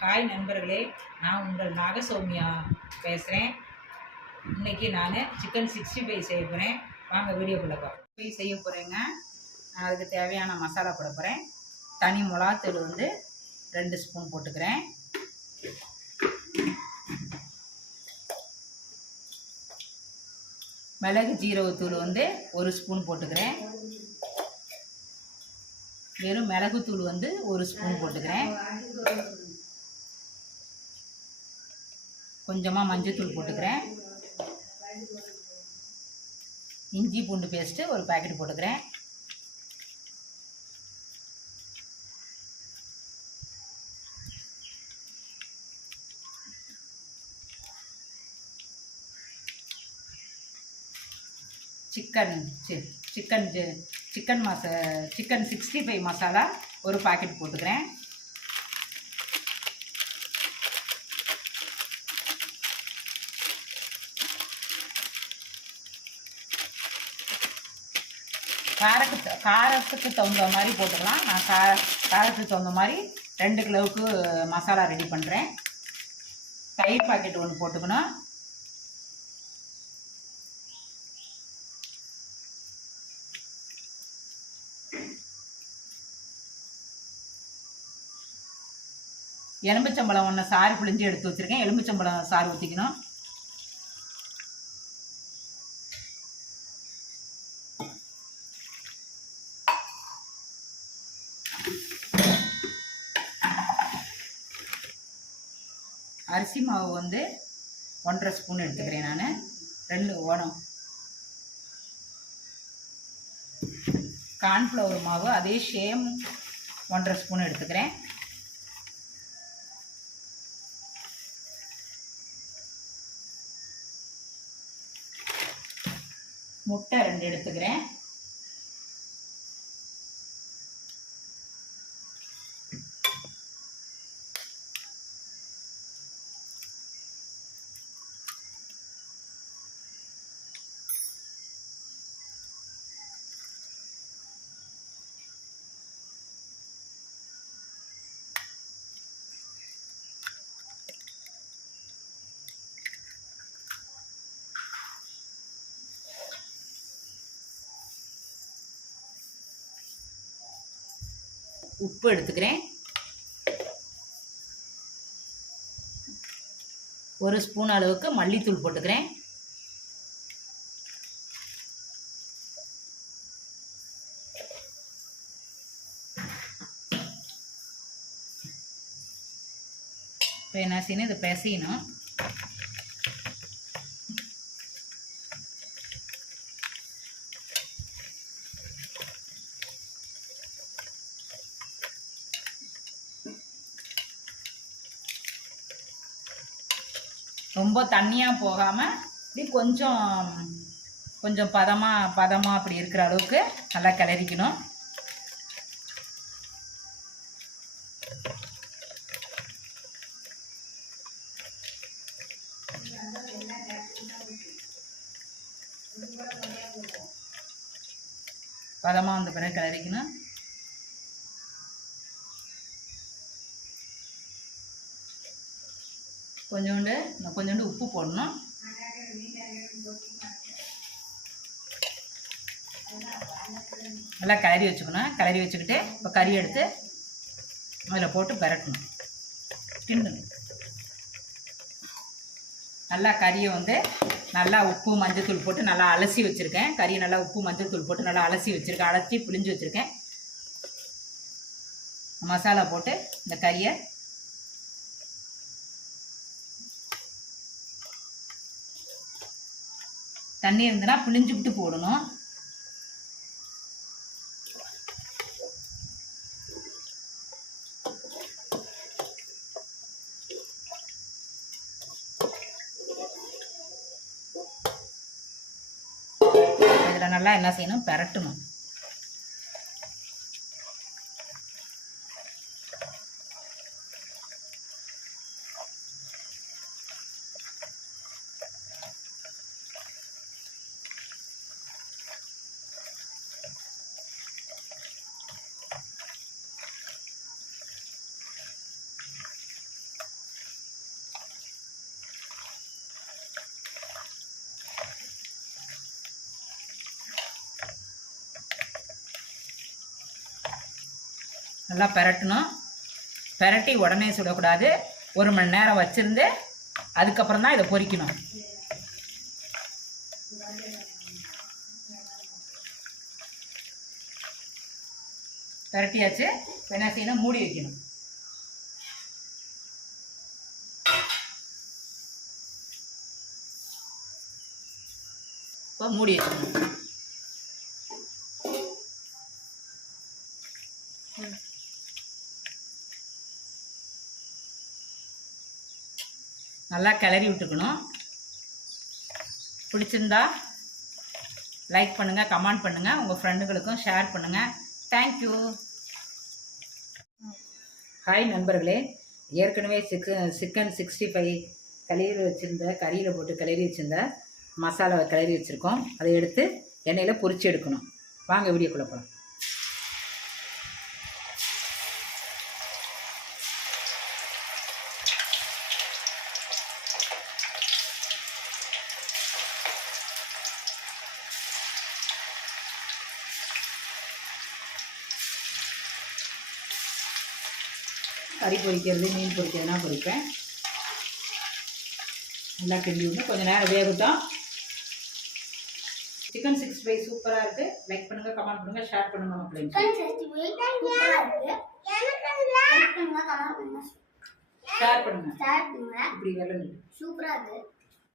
Hi நண்பர்களே, நான் உங்கள் நாகசௌமியா பேசுகிறேன். இன்றைக்கி நான் சிக்கன் 65 செய்ய போகிறேன். வாங்க வீடியோக்குள்ளே பார்ப்போம். செய்ய போகிறேங்க. நான் அதுக்கு தேவையான மசாலா போட போகிறேன். தனி மிளகாத்தூள் 2 ஸ்பூன் போட்டுக்கிறேன். மிளகு ஜீரகத்தூள் 1 ஸ்பூன் போட்டுக்கிறேன். வெறும் மிளகுத்தூள் 1 ஸ்பூன் போட்டுக்கிறேன். கொஞ்சமாக மஞ்சத்தூள் போட்டுக்கிறேன். இஞ்சி பூண்டு பேஸ்ட்டு 1 பாக்கெட் போட்டுக்கிறேன். சிக்கன் 65 மசாலா 1 பாக்கெட் போட்டுக்கிறேன். காரத்துக்கு தகுந்த மாதிரி போட்டுக்கலாம். நான் காரத்துக்கு தகுந்த மாதிரி 2 கிலோவுக்கு மசாலா ரெடி பண்ணுறேன். தயிர் பாக்கெட் 1 போட்டுக்கணும். எலுமிச்சம்பழம் 1 சாறு பிழிஞ்சு எடுத்து வச்சுருக்கேன். எலுமிச்சம்பழம் சாறு ஊற்றிக்கணும். அரிசி மாவு 1.5 ஸ்பூன் எடுத்துக்கிறேன். நான் 2 ஓனம் கார்ன்ஃப்ளவர் மாவு அதே சேம் 1.5 ஸ்பூன் எடுத்துக்கிறேன். முட்டை 2 எடுத்துக்கிறேன். உப்பு எடுத்துக்கிறேன். 1 ஸ்பூன் அளவுக்கு மல்லித்தூள் போட்டுக்கிறேன். இப்போ என்ன செய்யணும், இதை பிசையணும். ரொம்ப தண்ணியாக போகாமல் இப்படி கொஞ்சம் பதமாக அப்படி இருக்கிற அளவுக்கு நல்லா கிளறிக்கணும். பதமாக வந்த பிறகு கிளறிக்கணும். கொஞ்சோண்டு உப்பு போடணும். நல்லா கிளறி வச்சுக்கணும். கிளறி வச்சுக்கிட்டு இப்போ கறி எடுத்து அதில் போட்டு பரட்டணும். கிண்டணும். நல்லா கறியை நல்லா உப்பு மஞ்சத்தூள் போட்டு நல்லா அலசி வச்சுருக்கேன். கறியை நல்லா உப்பு மஞ்சத்தூள் போட்டு நல்லா அலசி வச்சுருக்கேன். அலசி பிழிஞ்சு வச்சுருக்கேன். மசாலா போட்டு இந்த கறியை தண்ணி இருந்ததுன்னா பிழிஞ்சு விட்டு போடணும். இதில் நல்லா என்ன செய்யணும், பரட்டணும். நல்லா பெரட்டணும். பெரட்டி உடனே சுடக்கூடாது. 1 மணி நேரம் வச்சுருந்து அதுக்கப்புறம் தான் இதை பொரிக்கணும். பெரட்டியாச்சு. என்ன செய்யணும், மூடி வைக்கணும். இப்போ மூடி வச்சுக்கணும். நல்லா கிளறி விட்டுக்கணும். பிடிச்சிருந்தா லைக் பண்ணுங்கள், கமெண்ட் பண்ணுங்கள், உங்கள் ஃப்ரெண்டுகளுக்கும் ஷேர் பண்ணுங்கள். தேங்க்யூ. ஹாய் நண்பர்களே, ஏற்கனவே சிக்கன் 65 கிளறி வச்சுருந்த கறியில் போட்டு கிளறி வச்சுருந்த மசாலாவை கிளறி வச்சுருக்கோம். அதை எடுத்து எண்ணெயில் பொரிச்சு எடுக்கணும். வாங்க வீடியோக்குள்ளே போகலாம். கறி பொரிக்கிறது, மீன் பொரிக்கிறதுனா பொரிப்பேன். நல்லா கிண்டி விட்டு கொஞ்சம் நேரம் வேகட்டும். சிக்கன் 65 சூப்பராக இருக்குது. லைக் பண்ணுங்கள், கமெண்ட் பண்ணுங்கள், ஷேர் பண்ணுங்கள். அப்படின்னு ஷேர் பண்ணுங்கள். இப்படி வேலை சூப்பராக இருக்குது.